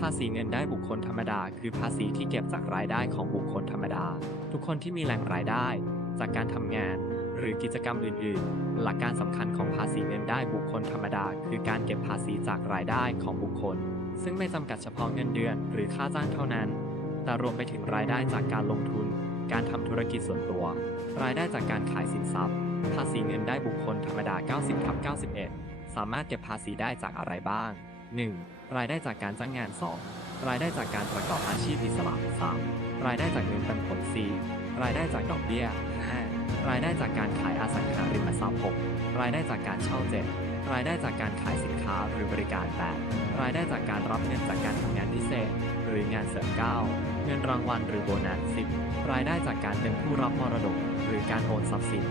ภาษีเงินได้บุคคลธรรมดา คือภาษีที่เก็บจากรายได้ของบุคคลธรรมดา ทุกคนที่มีแหล่งรายได้ จากการทำงาน หรือกิจกรรมอื่น ๆ หลักการสำคัญของภาษีเงินได้บุคคลธรรมดา คือการเก็บภาษีจากรายได้ของบุคคล ซึ่งไม่จำกัดเฉพาะเงินเดือน หรือค่าจ้างเท่านั้น แต่รวมไปถึงรายได้จากการลงทุน การทำธุรกิจส่วนตัว รายได้จากการขายสินทรัพย์ ภาษีเงินได้บุคคลธรรมดา 90ทับ91 สามารถเก็บภาษีได้จากอะไรบ้าง 1. รายได้จากการจ้างงาน 2. รายได้จากการประกอบอาชีพอิสระ 3. รายได้จากเงินปันผล 4. รายได้จากดอกเบี้ย 5. รายได้จากการขายอสังหาริมทรัพย์ 6. รายได้จากการเช่า 7. รายได้จากการขายสินค้าหรือบริการ 8. รายได้จากการรับเงินจากการทำงานพิเศษ หรืองานเสริม 9. เงินรางวัลหรือโบนัส 10. รายได้จากการเป็นผู้รับมรดก หรือการโอนทรัพย์สิน